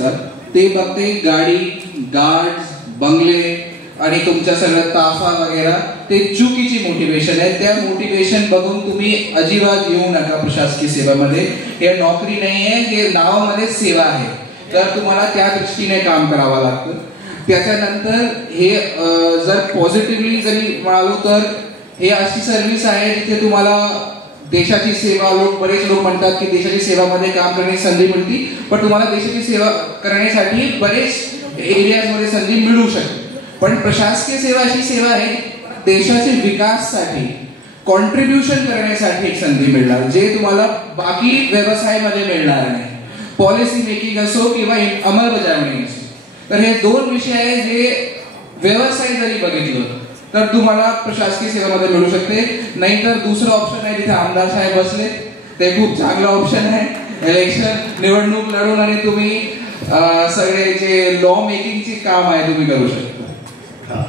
नसतात, ते बघते गाडी, गार्ड्स, बंगले आणि तुमच्या सगळं ताफा वगैरे, ते चुकीची मोटिवेशन आहे. त्या मोटिवेशन बघून तुम्ही अजिबात येऊ नका प्रशासकीय सेवेमध्ये. हे नोकरी नाही आहे, हे नावामध्ये सेवा आहे, तर तुम्हाला त्या दृष्टीने काम करावं लागतं. त्याच्यानंतर हे जर पॉझिटिव्हली जरी म्हणालो तर हे अशी सर्व्हिस आहे जिथे तुम्हाला देशाची सेवा, बरेच लोक म्हणतात की देशाची सेवामध्ये काम करण्याची संधी मिळते, पण तुम्हाला देशाची सेवा करण्यासाठी बरेच एरियाजमध्ये संधी मिळू शकते. पण प्रशासकीय सेवा अशी सेवा आहे देशाच्या विकासासाठी, कॉन्ट्रीब्युशन करण्यासाठी एक संधी मिळणार, जे तुम्हाला बाकी व्यवसायामध्ये मिळणार नाही. पॉलिसी मेकिंग असो किंवा अंमलबजावणी असो, तर हे दोन विषय आहे जे व्यवसाय जरी बघितलं तर तुम्हाला प्रशासकीय सेवेमध्ये मिळू शकते. नाहीतर दुसरं ऑप्शन आहे जिथे आमदार साहेब बसले, ते खूप चांगलं ऑप्शन आहे. इलेक्शन निवडणूक लढून आणि तुम्ही सगळे जे लॉ मेकिंगची काम आहे तुम्ही करू शकता.